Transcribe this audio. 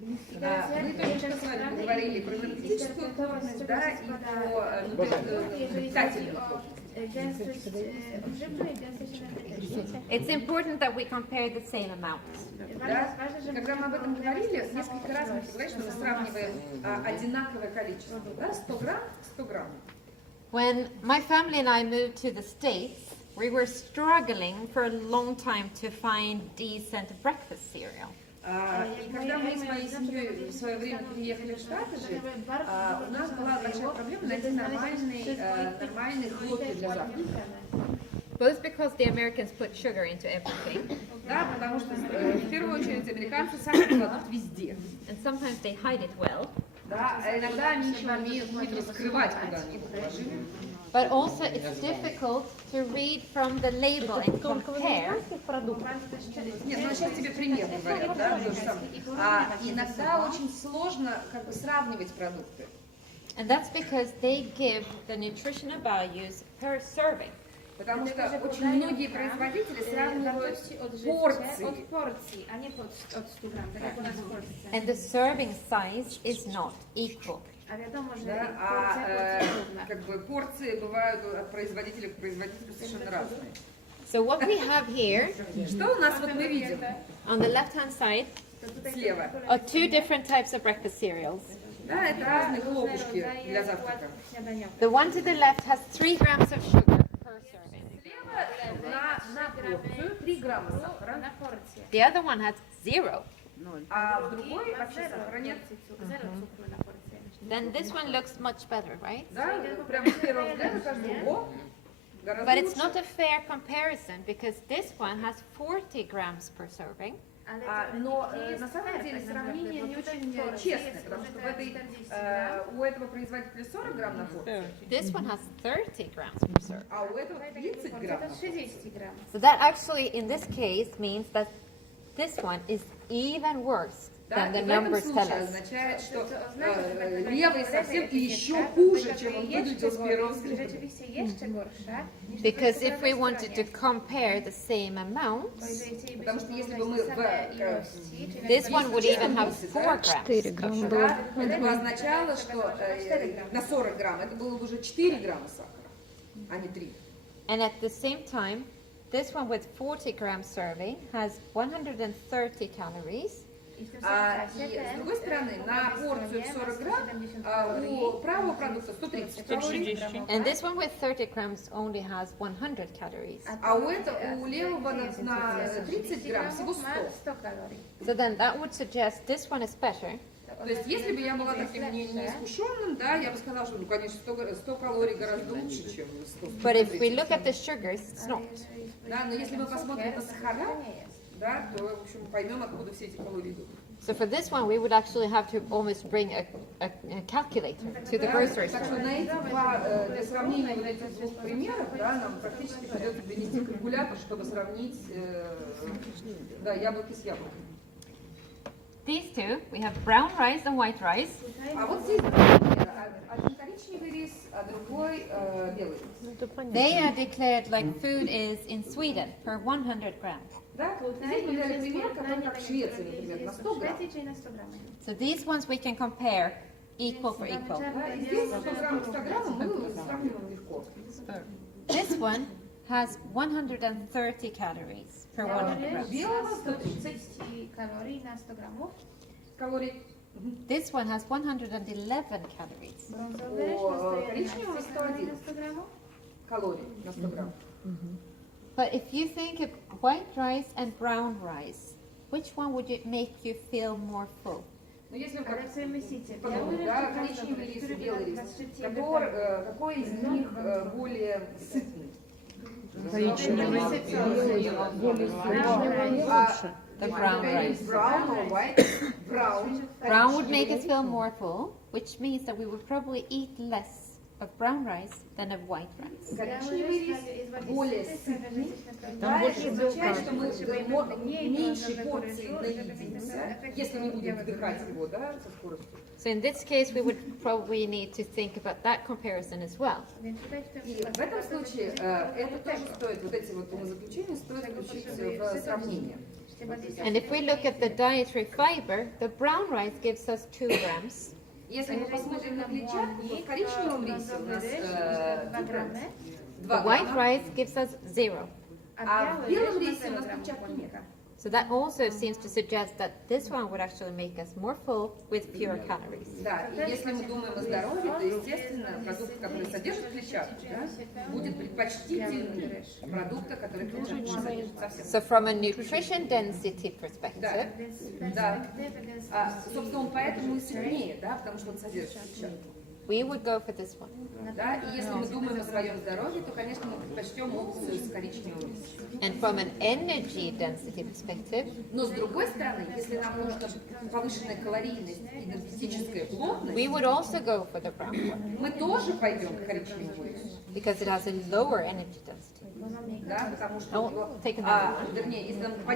Мы только с вами говорили про энергетическую плотность, да, и про питательную плотность. It's important that we compare the same amounts. Да? Когда мы об этом говорили, несколько раз мы говорили, что мы сравниваем одинаковое количество, да? 100 грамм, 100 грамм. When my family and I moved to the States, we were struggling for a long time to find decent breakfast cereal. И когда мы с моей семьей в свое время приехали в Штаты жить, у нас была большая проблема найти нормальные хлопья для завтрака. Both because the Americans put sugar into everything. Да, потому что в первую очередь американцы сахар кладут везде. And sometimes they hide it well. Да, а иногда они еще умеют хитро скрывать, куда они его положили. But also it's difficult to read from the label and compare. Нет, ну сейчас тебе пример говорят, да, то же самое. Иногда очень сложно как бы сравнивать продукты. And that's because they give the nutritional values per serving. Потому что очень многие производители сравнивают порции. And the serving size is not equal. Да, как бы порции бывают от производителя к производителю совершенно разные. So what we have here, Что у нас вот мы видим on the left-hand side, слева? are two different types of breakfast cereals. Да, это разные хлопушки для завтрака. The one to the left has 3 grams of sugar per serving. Слева на порцию 3 грамма сахара, The other one has 0. а в другой вообще сахара нет. Then this one looks much better, right? Да, прям с первого взгляда кажется, о, гораздо But it's лучше. not a fair comparison because this one has 40 grams per serving. Но на самом деле сравнение не очень честное, потому что у этого производителя 40 грамм на порцию, This one has 30 grams per serving. а у этого 30 грамм на порцию. So that actually, in this case, means that this one is even worse Да, than и the в этом numbers tell случае us. означает, что левый совсем и еще хуже, чем он выглядел с первого взгляда. Because if we wanted to compare the same amounts, Потому что если бы мы this one would even have 4 grams. да, это бы означало, что на 40 грамм это было бы уже 4 грамма сахара, а не 3. And at the same time, this one with 40 grams serving has 130 calories. И с другой стороны, на порцию в 40 грамм у правого продукта 130 калорий, And this one with 30 grams only has 100 calories. а у левого на 30 грамм всего 100. So then that would suggest this one is better. То есть, если бы я была таким неискушенным, да, я бы сказала, что, ну, конечно, 100 калорий гораздо лучше, чем 100. But if we look at the sugars, it's not. Да, но если мы посмотрим на сахара, да, то, в общем, поймем, откуда все эти калории идут. So for this one, we would actually have to almost bring a calculator to the grocery Так store. что на эти для сравнения вот этих двух примеров, да, нам практически придется принести калькулятор, чтобы сравнить да, яблоки с яблоками. These two, we have brown rice and white rice. А вот здесь один коричневый рис, а другой белый рис. They are declared like food is in Sweden per 100 grams. Да, здесь мы взяли пример, который как в Швеции, например, на 100 грамм. So these ones we can compare equal for equal. Да, и здесь 100 грамм к 100 граммам мы сравниваем легко. This one has 130 calories per 100 grams. Белого 130 калорий. This one has 111 calories. У коричневого 101 калорий на 100 грамм. But if you think of white rice and brown rice, which one would it make you feel more full? Но если вы подумать, да, коричневый рис и белый рис, какой из них более сытный? Коричневый, The brown rice. Brown or white? Brown. Brown would make us feel more full, which means that we would probably eat less of brown rice than of white rice. Коричневый рис более сытный, да, это означает, что мы меньше порций наедимся, если не будем вдыхать его, да, со скоростью. So in this case, we would probably need to think about that comparison as well. И в этом случае это тоже стоит, вот эти вот умозаключения стоит включить в сравнение. And if we look at the dietary fiber, the brown rice gives us 2 grams. Если мы посмотрим на клетчатку, то в коричневом рисе у нас 2 The white грамма, rice gives us 0. а в белом рисе у нас клетчатки нет. So that also seems to suggest that this one would actually make us more full with fewer calories. Да, и если мы думаем о здоровье, то, естественно, продукт, который содержит клетчатку, да, будет предпочтительнее продукта, который клетчатку не содержит совсем. So from a nutrition density perspective, Да. Собственно, он поэтому и сильнее, да, потому что он содержит клетчатку. we would go for this one. Да, и если мы думаем о своем здоровье, то, конечно, мы предпочтем опцию с коричневым рисом. And from an energy density perspective, Но с другой стороны, если нам нужна повышенная калорийность и энергетическая плотность, we would also go for the brown one мы тоже пойдем к коричневому рису. because it has a lower energy density. Да, потому что, Oh, take another one. вернее, если нам